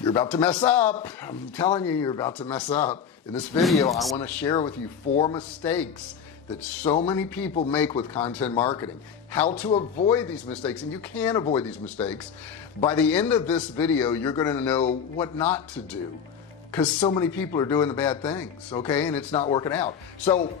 You're about to mess up. I'm telling you, you're about to mess up. In this video, I want to share with you 4 mistakes that so many people make with content marketing, how to avoid these mistakes. And you can avoid these mistakes. By the end of this video, you're going to know what not to do, because so many people are doing the bad things, okay, and it's not working out. So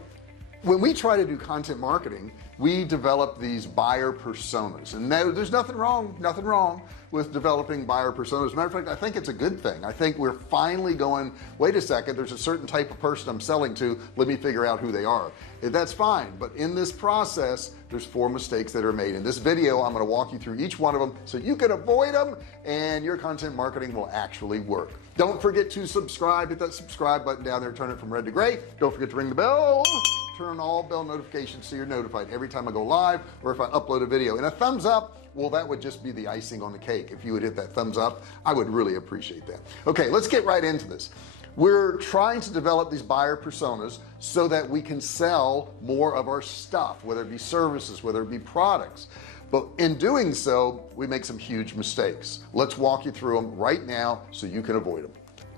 when we try to do content marketing, we develop these buyer personas, and there's nothing wrong with developing buyer personas. As a matter of fact, I think it's a good thing. I think we're finally going, wait a second, there's a certain type of person I'm selling to, let me figure out who they are. That's fine, but in this process there's 4 mistakes that are made. In this video I'm going to walk you through each one of them so you can avoid them and your content marketing will actually work. Don't forget to subscribe. Hit that subscribe button down there, turn it from red to gray. Don't forget to ring the bell, turn all bell notifications so you're notified every time I go live or if I upload a video. And a thumbs up, well, that would just be the icing on the cake. If you would hit that thumbs up, I would really appreciate that. Okay, let's get right into this. We're trying to develop these buyer personas so that we can sell more of our stuff, whether it be services, whether it be products. But in doing so, we make some huge mistakes. Let's walk you through them right now so you can avoid them.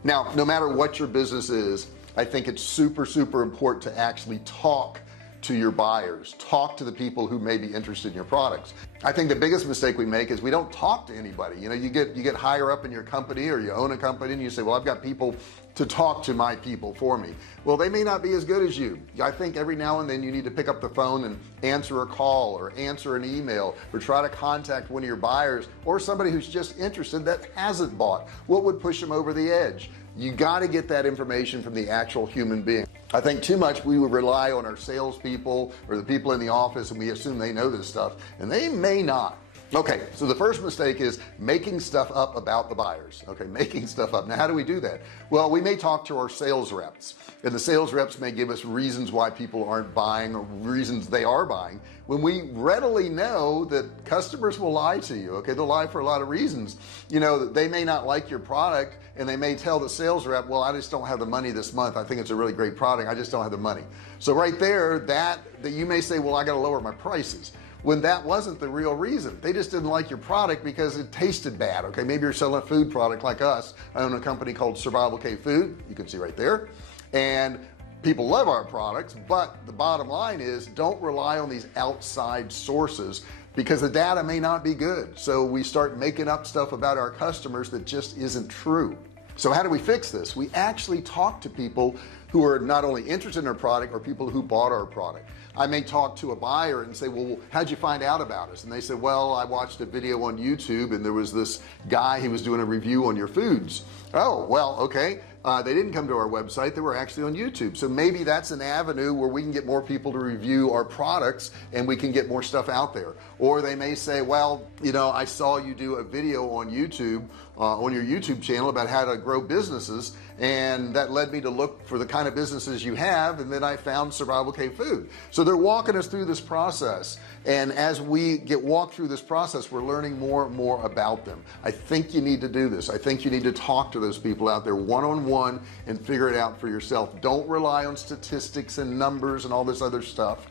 Now, no matter what your business is, I think it's super important to actually talk to your buyers, talk to the people who may be interested in your products. I think the biggest mistake we make is we don't talk to anybody. You know, you get higher up in your company or you own a company and you say, well, I've got people to talk to my people for me. Well, they may not be as good as you. I think every now and then you need to pick up the phone and answer a call or answer an email or try to contact one of your buyers or somebody who's just interested that hasn't bought. What would push them over the edge? You got to get that information from the actual human being. I think too much we would rely on our salespeople or the people in the office and we assume they know this stuff, and they may not. Okay, so the first mistake is making stuff up about the buyers. Okay, making stuff up. Now how do we do that? Well, we may talk to our sales reps, and the sales reps may give us reasons why people aren't buying or reasons they are buying, when we readily know that customers will lie to you. Okay, they'll lie for a lot of reasons. You know, they may not like your product and they may tell the sales rep, well, I just don't have the money this month. I think it's a really great product, I just don't have the money. So right there, that you may say, well, I got to lower my prices, when that wasn't the real reason. They just didn't like your product because it tasted bad. Okay, maybe you're selling a food product like us. I own a company called Survivalcave food, you can see right there, and people love our products, but the bottom line is don't rely on these outside sources because the data may not be good. So we start making up stuff about our customers that just isn't true. So how do we fix this? We actually talk to people who are not only interested in our product or people who bought our product. I may talk to a buyer and say, well, how'd you find out about us? And they said, well, I watched a video on YouTube and there was this guy, he was doing a review on your foods. Oh, well, okay. They didn't come to our website, they were actually on YouTube. So maybe that's an avenue where we can get more people to review our products and we can get more stuff out there. Or they may say, well, you know, I saw you do a video on YouTube on your YouTube channel about how to grow businesses, and that led me to look for the kind of businesses you have, and then I found Survivalcave food. So they're walking us through this process, and as we get walked through this process, we're learning more and more about them. I think you need to do this. I think you need to talk to those people out there one-on-one and figure it out for yourself. Don't rely on statistics and numbers and all this other stuff.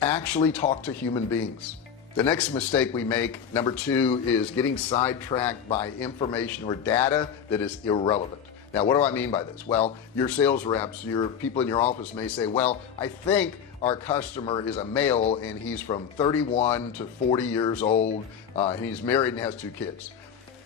Actually talk to human beings. The next mistake we make, number 2, is getting sidetracked by information or data that is irrelevant. Now, what do I mean by this? Well, your sales reps, your people in your office may say, well, I think our customer is a male and he's from 31 to 40 years old, and he's married and has 2 kids.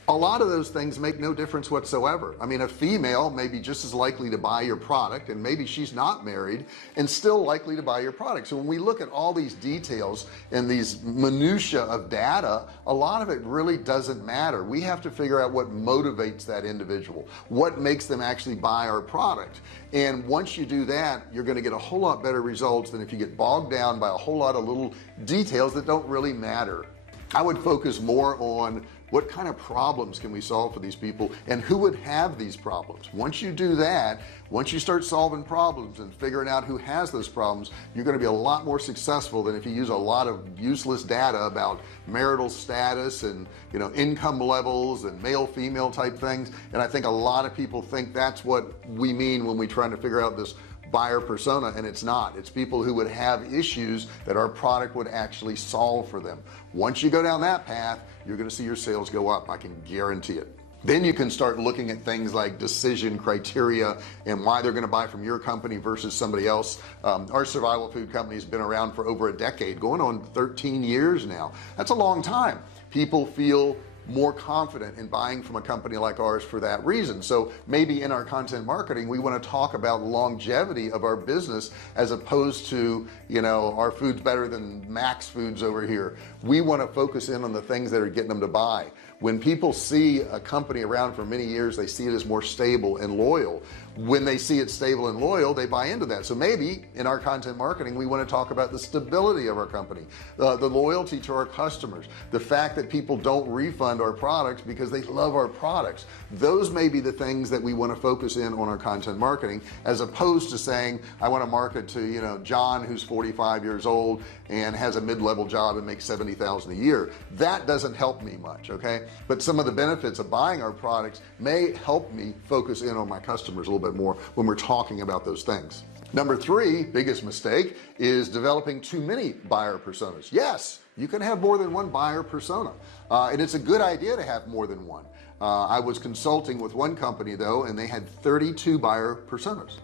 A lot of those things make no difference whatsoever. I mean, a female may be just as likely to buy your product, and maybe she's not married and still likely to buy your product. So when we look at all these details and these minutia of data, a lot of it really doesn't matter. We have to figure out what motivates that individual, what makes them actually buy our product. And once you do that, you're going to get a whole lot better results than if you get bogged down by a whole lot of little details that don't really matter. I would focus more on what kind of problems can we solve for these people and who would have these problems. Once you do that, once you start solving problems and figuring out who has those problems, you're going to be a lot more successful than if you use a lot of useless data about marital status and, you know, income levels and male female type things. And I think a lot of people think that's what we mean when we're trying to figure out this buyer persona, and it's not. It's people who would have issues that our product would actually solve for them. Once you go down that path, you're going to see your sales go up. I can guarantee it. Then you can start looking at things like decision criteria and why they're going to buy from your company versus somebody else. Our survival food company has been around for over a decade, going on 13 years now. That's a long time. People feel more confident in buying from a company like ours for that reason. So maybe in our content marketing we want to talk about longevity of our business, as opposed to, you know, our food's better than Max Foods over here. We want to focus in on the things that are getting them to buy. When people see a company around for many years, they see it as more stable and loyal. When they see it stable and loyal, they buy into that. So maybe in our content marketing we want to talk about the stability of our company, the loyalty to our customers, the fact that people don't refund our products because they love our products. Those may be the things that we want to focus in on our content marketing, as opposed to saying I want to market to, you know, John, who's 45 years old and has a mid-level job and makes $70,000 a year. That doesn't help me much. Okay, but some of the benefits of buying our products may help me focus in on my customers a little bit more when we're talking about those things. Number three, biggest mistake, is developing too many buyer personas. Yes, you can have more than one buyer persona, and it's a good idea to have more than one. I was consulting with one company though, and they had 32 buyer personas.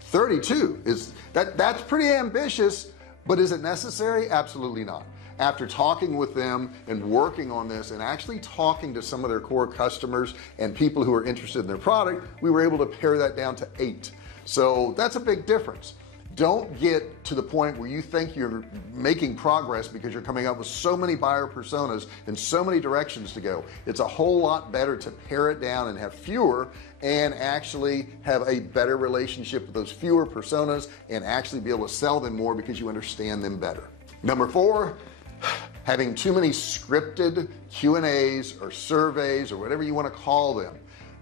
32 is that's pretty ambitious, but is it necessary? Absolutely not. After talking with them and working on this and actually talking to some of their core customers and people who are interested in their product, we were able to pare that down to 8. So that's a big difference. Don't get to the point where you think you're making progress because you're coming up with so many buyer personas and so many directions to go. It's a whole lot better to pare it down and have fewer, and actually have a better relationship with those fewer personas and actually be able to sell them more because you understand them better. Number 4, having too many scripted Q&As or surveys or whatever you want to call them.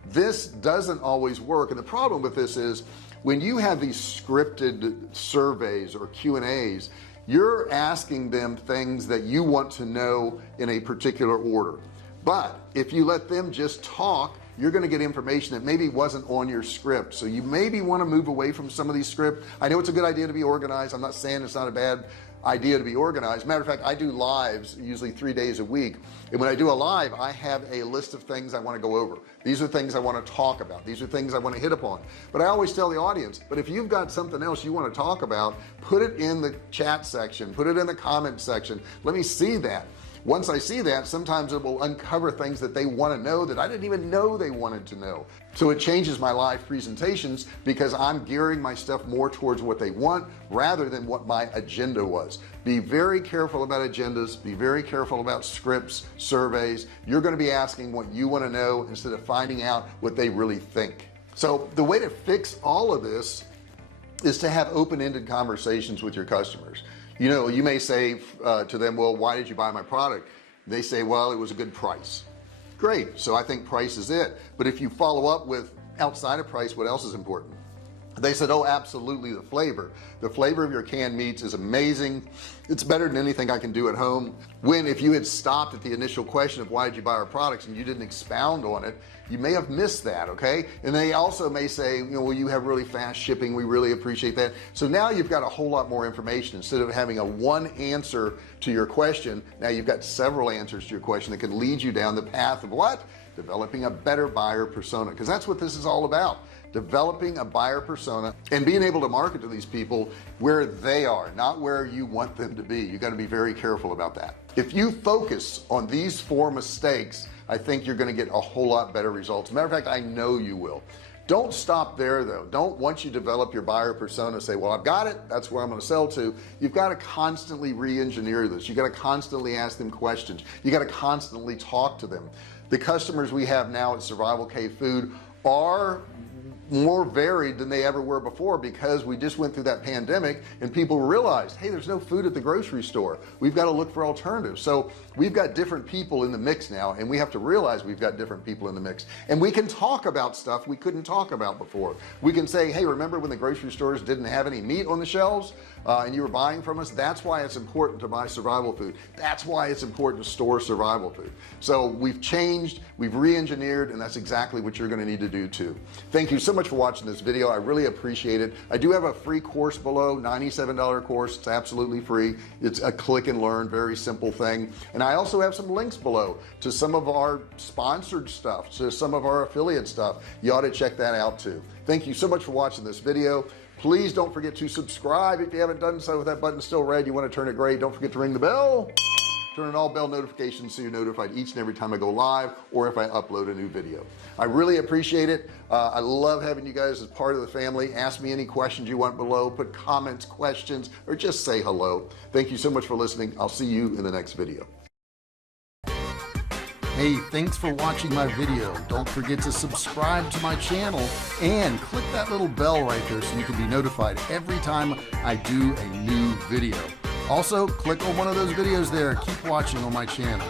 This doesn't always work, and the problem with this is when you have these scripted surveys or Q&As, you're asking them things that you want to know in a particular order. But if you let them just talk, you're going to get information that maybe wasn't on your script. So you maybe want to move away from some of these scripts. I know it's a good idea to be organized. I'm not saying it's not a bad idea to be organized. Matter of fact, I do lives usually 3 days a week, and when I do a live, I have a list of things I want to go over. These are things I want to talk about. These are things I want to hit upon. But I always tell the audience, but if you've got something else you want to talk about, put it in the chat section, put it in the comment section. Let me see that. Once I see that, sometimes it will uncover things that they want to know that I didn't even know they wanted to know. So it changes my live presentations because I'm gearing my stuff more towards what they want rather than what my agenda was. Be very careful about agendas. Be very careful about scripts, surveys. You're going to be asking what you want to know instead of finding out what they really think. So the way to fix all of this is to have open-ended conversations with your customers. You know, you may say to them, well, why did you buy my product? They say, well, it was a good price. Great. So I think price is it. But if you follow up with outside of price, what else is important? They said, oh, absolutely, the flavor of your canned meats is amazing. It's better than anything I can do at home. When if you had stopped at the initial question of why did you buy our products and you didn't expound on it, you may have missed that. Okay. And they also may say, you know, well, you have really fast shipping, we really appreciate that. So now you've got a whole lot more information. Instead of having a one answer to your question, now you've got several answers to your question that can lead you down the path of what? Developing a better buyer persona, because that's what this is all about. Developing a buyer persona and being able to market to these people where they are, not where you want them to be. You got to be very careful about that. If you focus on these 4 mistakes, I think you're going to get a whole lot better results. Matter of fact, I know you will. Don't stop there though. Don't, once you develop your buyer persona, say, well, I've got it, that's where I'm going to sell to. You've got to constantly re-engineer this. You got to constantly ask them questions. You got to constantly talk to them. The customers we have now at Survivalcave Food are more varied than they ever were before, because we just went through that pandemic and people realized, hey, there's no food at the grocery store, we've got to look for alternatives. So we've got different people in the mix now, and we have to realize we've got different people in the mix, and we can talk about stuff we couldn't talk about before. We can say, hey, remember when the grocery stores didn't have any meat on the shelves and you were buying from us? That's why it's important to buy survival food. That's why it's important to store survival food. So we've changed, we've re-engineered, and that's exactly what you're going to need to do too. Thank you so much much for watching this video. I really appreciate it. I do have a free course below, $97 course. It's absolutely free. It's a click and learn, very simple thing. And I also have some links below to some of our sponsored stuff, to some of our affiliate stuff. You ought to check that out too. Thank you so much for watching this video. Please don't forget to subscribe if you haven't done so. If that button's still red, you want to turn it gray, don't forget to ring the bell. Turn on all bell notifications so you're notified each and every time I go live or if I upload a new video. I really appreciate it. I love having you guys as part of the family. Ask me any questions you want below, put comments, questions, or just say hello. Thank you so much for listening. I'll see you in the next video. Hey, thanks for watching my video. Don't forget to subscribe to my channel and click that little bell right there so you can be notified every time I do a new video. Also, click on one of those videos there. Keep watching on my channel.